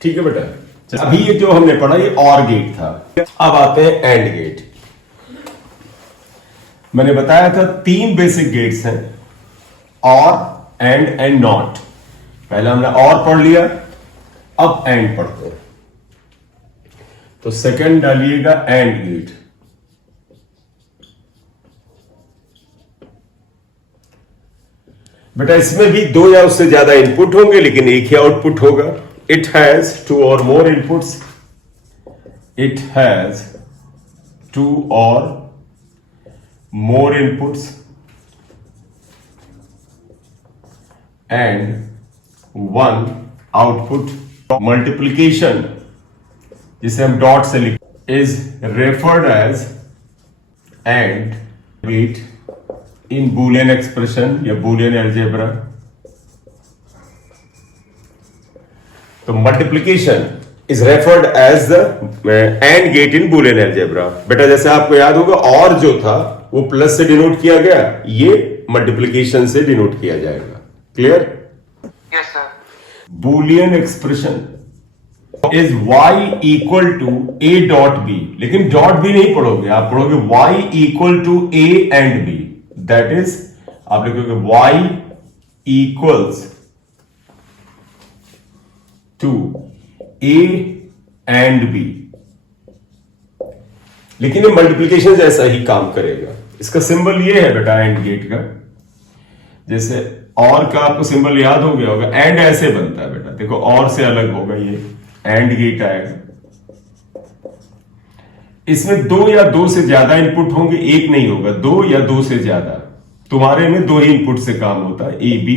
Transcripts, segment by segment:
ठीक है बेटा। अभी ये जो हमने पढ़ा ये और गेट था। अब आते हैं एंड गेट। मैंने बताया था 3 बेसिक गेट्स हैं, और एंड नॉट। पहले हमने और पढ़ लिया, अब एंड पढ़ते हैं। तो सेकंड डालिएगा एंड गेट। बेटा इसमें भी 2 या उससे ज्यादा इनपुट होंगे, लेकिन एक ही आउटपुट होगा। It has 2 or more inputs. It has 2 or more inputs and 1 output. Multiplication, जिसे हम डॉट से लिखते हैं, is referred as AND gate in Boolean expression या Boolean algebra. तो multiplication is referred as the AND gate in Boolean algebra. बेटा जैसे आपको याद होगा, और जो था वो प्लस से डिनोट किया गया, ये मल्टीप्लीकेशन से डिनोट किया जाएगा। Clear? Yes sir. Boolean expression is y equal to a dot b, लेकिन डॉट b नहीं पढ़ोगे, आप पढ़ोगे y equal to a and b। That is आप लिखोगे y equals to a and b, लेकिन ये मल्टीप्लीकेशन जैसा ही काम करेगा। इसका सिंबल ये है बेटा एंड गेट का। जैसे और का आपको सिंबल याद हो गया होगा, एंड ऐसे बनता है बेटा, देखो और से अलग होगा, ये एंड गेट आएगा। इसमें 2 या 2 से ज्यादा इनपुट होंगे, एक नहीं होगा, 2 या 2 से ज्यादा। तुम्हारे में 2 ही इनपुट से काम होता है, ए बी,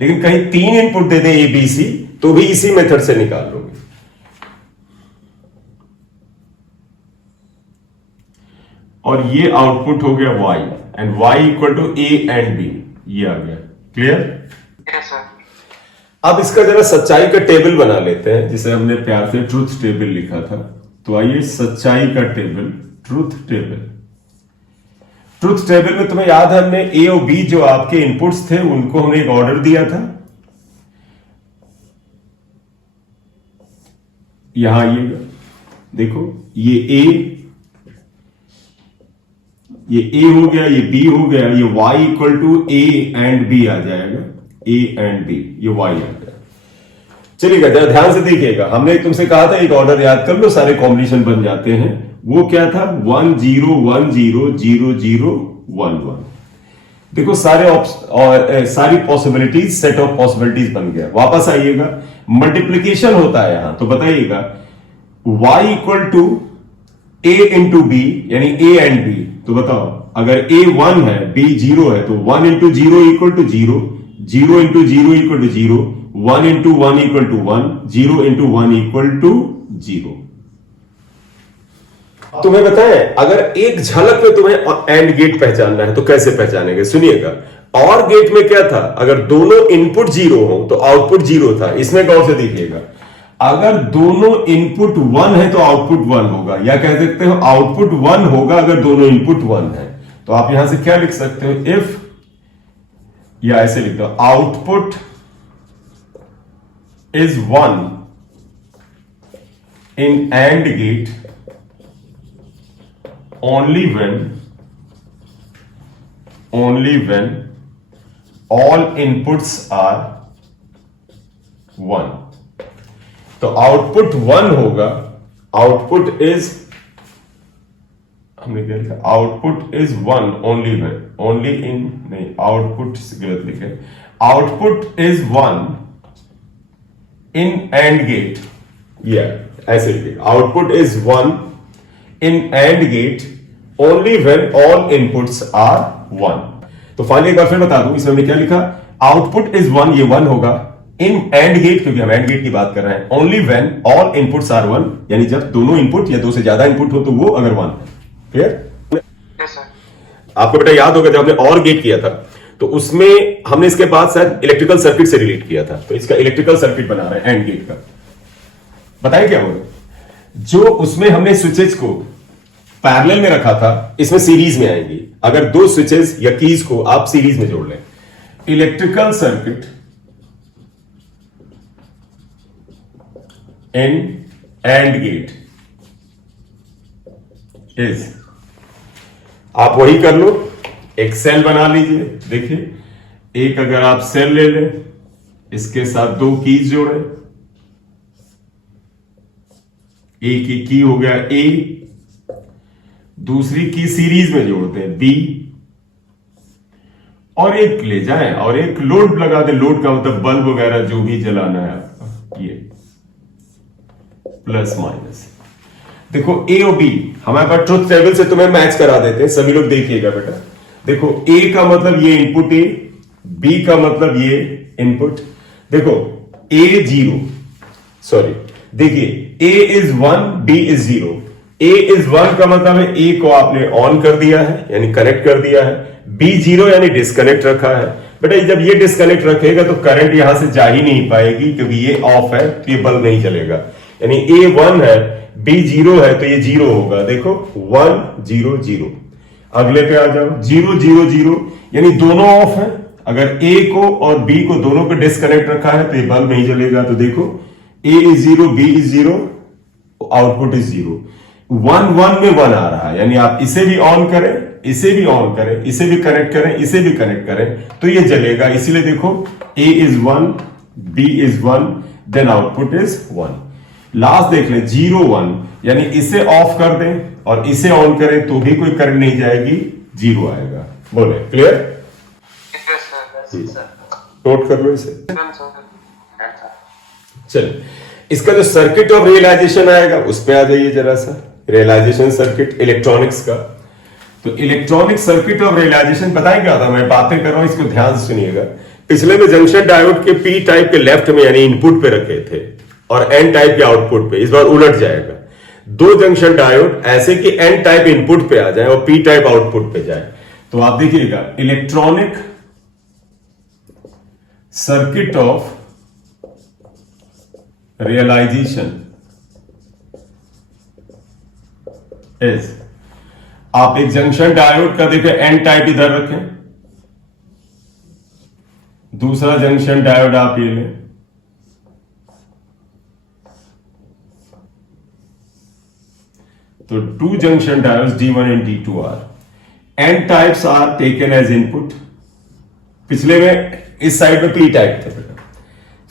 लेकिन कहीं 3 इनपुट दे दें ए बी सी, तो भी इसी मेथड से निकाल लोगे। और ये आउटपुट हो गया y, and y equal to a and b, ये आ गया। क्लियर? Yes sir. अब इसका जरा सच्चाई का टेबल बना लेते हैं, जिसे हमने प्यार से ट्रूथ टेबल लिखा था। तो आइए सच्चाई का table, truth table. Truth table में तुम्हें याद है, हमने ए और बी जो आपके इनपुट्स थे उनको हमने एक ऑर्डर दिया था। यहां आइएगा, देखो ये ए हो गया, ये बी हो गया, ये y equal to A and B आ जाएगा, ए एंड बी, ये y आ गया। चलिएगा जरा ध्यान से देखिएगा, हमने तुमसे कहा था एक ऑर्डर याद कर लो, सारे कॉम्बिनेशन बन जाते हैं। वो क्या था? 1 0 1 0 0 0 1 1। देखो सारी पॉसिबिलिटीज, सेट ऑफ पॉसिबिलिटीज बन गया। वापस आइएगा, मल्टीप्लीकेशन होता है यहां, तो बताइएगा y equal to a into B, यानी a एंड b। तो बताओ, अगर a 1 है, b 0 है, तो 1 into 0 equal to 0, 0 into 0 equal to 0, 1 into 1 equal to 1, 0 into 1 equal to 0। तुम्हें बताएं, अगर एक झलक में तुम्हें एंड गेट पहचानना है तो कैसे पहचानेंगे? सुनिएगा, और गेट में क्या था? अगर दोनों इनपुट 0 हो तो आउटपुट 0 था। इसमें गौर से देखिएगा, अगर दोनों इनपुट 1 है तो आउटपुट 1 होगा, या कह सकते हो आउटपुट 1 होगा अगर दोनों इनपुट 1 है। तो आप यहां से क्या लिख सकते हो? इफ, या ऐसे लिख दो, output is 1 in and gate only when all inputs are 1। तो आउटपुट 1 होगा, आउटपुट इज, हमने क्या लिखा? Output is 1 only when, only in, नहीं आउटपुट गलत लिखे, output is 1 in and gate, या ऐसे लिखे, output is 1 in and gate only when all inputs are 1। तो फाइनली एक बार फिर बता दूं, इसमें हमने क्या लिखा? आउटपुट इज 1, ये 1 होगा इन एंड गेट, क्योंकि हम एंड गेट की बात कर रहे हैं, only when all inputs are 1, यानी जब दोनों इनपुट या 2 से ज्यादा इनपुट हो तो वो अगर 1 है। क्लियर? Yes sir. आपको बेटा याद होगा, जब हमने और गेट किया था तो उसमें हमने इसके बाद शायद इलेक्ट्रिकल सर्किट से रिलेट किया था। तो इसका इलेक्ट्रिकल सर्किट बना रहे हैं एंड गेट का। बताइए क्या होगा? जो उसमें हमने स्विचेस को पैरेलल में रखा था, इसमें सीरीज में आएंगी। अगर 2 स्विचेस या कीज को आप सीरीज में जोड़ लें, electrical circuit in and gate is, आप वही कर लो, एक सेल बना लीजिए। देखिए एक अगर आप सेल ले लें, इसके साथ दो कीज जोड़े, ए की हो गया ए, दूसरी की सीरीज में जोड़ते हैं बी, और एक ले जाएं और एक लोड लगा दे। लोड का मतलब बल्ब वगैरह जो भी जलाना है आपका, ये प्लस माइनस। देखो ए और बी हमारे पास ट्रुथ टेबल से तुम्हें मैच करा देते हैं, सभी लोग देखिएगा बेटा। देखो ए का मतलब ये इनपुट ए, बी का मतलब ये इनपुट। देखो ए जीरो, सॉरी देखिए A is 1, B is 0। A is 1 का मतलब है ए को आपने ऑन कर दिया है यानी कनेक्ट कर दिया है, बी 0 यानी डिस्कनेक्ट रखा है। बेटा जब ये डिस्कनेक्ट रखेगा तो करंट यहां से जा ही नहीं पाएगी, क्योंकि ये ऑफ है तो ये बल्ब नहीं चलेगा। यानी ए 1 है, बी 0 है तो ये 0 होगा। देखो 1 0 0। अगले पे आ जाओ, 0 0 0 यानी दोनों ऑफ है। अगर ए को और बी को दोनों को डिस्कनेक्ट रखा है तो ये बल्ब नहीं जलेगा। तो देखो A is 0, B is 0, output is 0। 1 1 में 1 आ रहा है, यानी आप इसे भी ऑन करें, इसे भी ऑन करें, इसे भी कनेक्ट करें, इसे भी कनेक्ट करें तो ये जलेगा। इसीलिए देखो A is 1, B is 1, then output is 1। Last देख ले 0 1, यानी इसे ऑफ कर दें और इसे ऑन करें तो भी कोई करंट नहीं जाएगी, 0 आएगा। बोले clear? Yes, sir. Yes, sir. Note कर लो इसे। Done, sir. Done, sir. चलिए इसका जो सर्किट ऑफ रियलाइजेशन आएगा उस पे आ जाइए जरा सा। रियलाइजेशन सर्किट इलेक्ट्रॉनिक्स का, तो इलेक्ट्रॉनिक सर्किट ऑफ रियलाइजेशन बताएं क्या था। मैं बातें कर रहा हूं, इसको ध्यान से सुनिएगा। पिछले में जंक्शन डायोड के पी टाइप के लेफ्ट में यानी इनपुट पे रखे थे और एन टाइप के आउटपुट पे। इस बार उलट जाएगा, दो जंक्शन डायोड ऐसे कि एन टाइप इनपुट पे आ जाए और पी टाइप आउटपुट पे जाए। तो आप देखिएगा electronic circuit of realization is, आप एक जंक्शन डायोड का देखें एन टाइप इधर रखें, दूसरा जंक्शन डायोड आप ये लें, तो two junction diodes D1 and D2 are N types are taken as input. पिछले में इस साइड में पी टाइप था बेटा,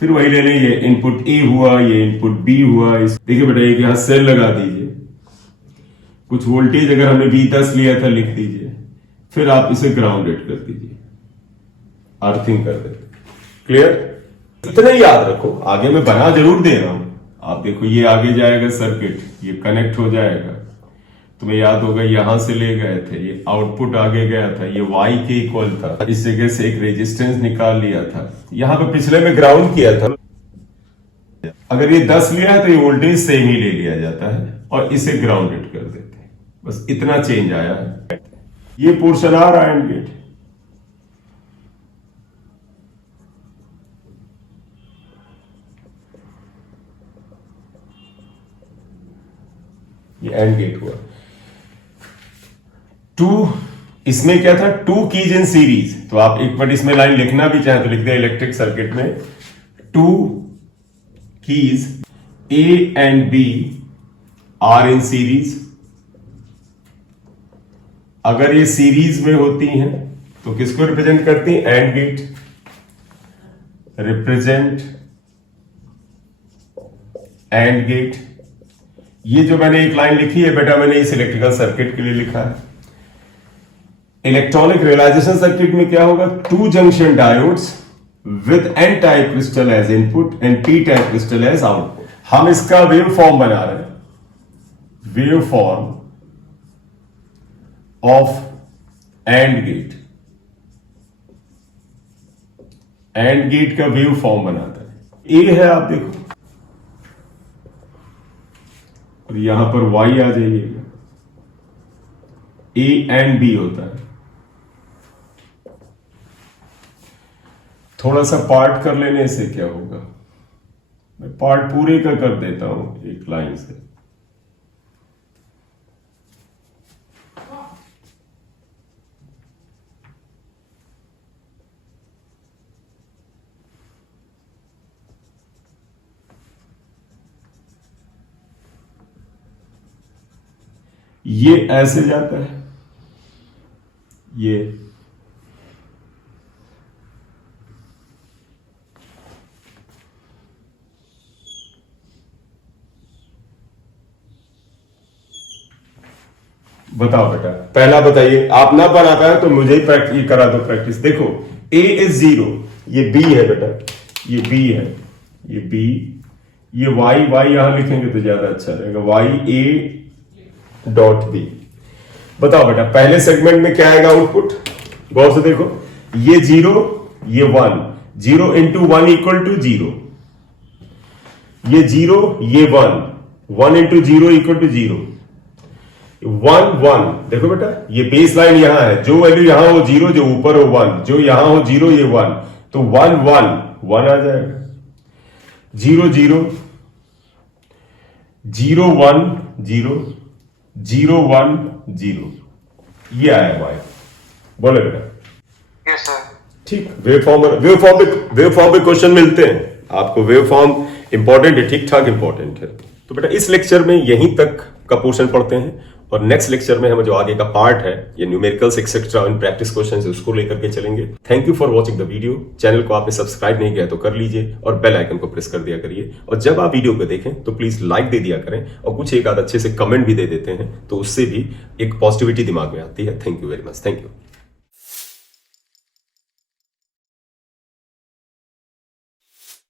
फिर वही ले लें, ये इनपुट ए हुआ, ये इनपुट बी हुआ। देखिए बेटा एक यहां सेल लगा दीजिए, कुछ वोल्टेज अगर हमने V10 लिया था लिख दीजिए, फिर आप इसे ग्राउंडेड कर दीजिए, अर्थिंग कर देते। क्लियर? इतना ही याद रखो, आगे मैं बना जरूर दे रहा हूं। आप देखो ये आगे जाएगा सर्किट, ये कनेक्ट हो जाएगा, तुम्हें याद होगा यहां से ले गए थे, ये आउटपुट आगे गया था, ये Y के इक्वल था, इस जगह से एक रेजिस्टेंस निकाल लिया था, यहां पे पिछले में ग्राउंड किया था। अगर ये 10 लिया है तो ये वोल्टेज सेम ही ले लिया जाता है और इसे ग्राउंडेड कर देते हैं। बस इतना चेंज आया है। ये पोर्शन आ रहा है एंड गेट, ये एंड गेट हुआ। टू, इसमें क्या था, टू कीज इन सीरीज। तो आप एक बार इसमें लाइन लिखना भी चाहें तो लिख दें इलेक्ट्रिक सर्किट में, two keys A and B are in series. अगर ये सीरीज में होती हैं तो किसको रिप्रेजेंट करती हैं? And gate represent and gate. ये जो मैंने एक लाइन लिखी है बेटा, मैंने इस इलेक्ट्रिकल सर्किट के लिए लिखा है। इलेक्ट्रॉनिक रियलाइजेशन सर्किट में क्या होगा, two junction diodes with N type crystal as input and P type crystal as output. हम इसका वेव फॉर्म बना रहे हैं, wave form of and gate. And gate का वेव फॉर्म बनाता है। ए है, आप देखो, और यहां पर Y आ जाइएगा, ए एंड बी होता है। थोड़ा सा पार्ट कर लेने से क्या होगा, मैं पार्ट पूरे का कर देता हूं एक लाइन से। ये ऐसे जाता है, ये बताओ बेटा, पहला बताइए। आप ना बना पाए तो मुझे ही प्रैक्टिस करा दो। प्रैक्टिस देखो, a इज 0, ये b है बेटा, ये b है, ये b, ये y यहां लिखेंगे तो ज्यादा अच्छा रहेगा, y a डॉट b। बताओ बेटा, पहले सेगमेंट में क्या आएगा आउटपुट? गौर से देखो, ये 0, ये 1, 0 इंटू 1 इक्वल टू 0, ये 0, ये 1, 1 इंटू 0 इक्वल टू 0, 1 1। देखो बेटा, ये बेस लाइन यहां है, जो वैल्यू यहां हो 0, जो ऊपर हो 1, जो यहां हो 0, ये 1, तो 1 1 1 आ जाएगा। 0 0 0 1 0 0 1 0, ये आया y। बोले बेटा, यस सर। ठीक। वेवफॉर्म पे क्वेश्चन मिलते हैं आपको। वेवफॉर्म इंपॉर्टेंट है, ठीक ठाक इंपॉर्टेंट है। तो बेटा इस लेक्चर में यहीं तक का पोर्शन पढ़ते हैं, और नेक्स्ट लेक्चर में हम जो आगे का पार्ट है, ये numericals etcetera in practice questions है, उसको लेकर के चलेंगे। Thank you for watching the video. Channel को आपने सब्सक्राइब नहीं किया तो कर लीजिए, और बेल आइकन को प्रेस कर दिया करिए। और जब आप वीडियो को देखें तो प्लीज लाइक दे दिया करें, और कुछ एक आध अच्छे से कमेंट भी दे देते हैं, तो उससे भी एक पॉजिटिविटी दिमाग में आती है। Thank you very much. Thank you.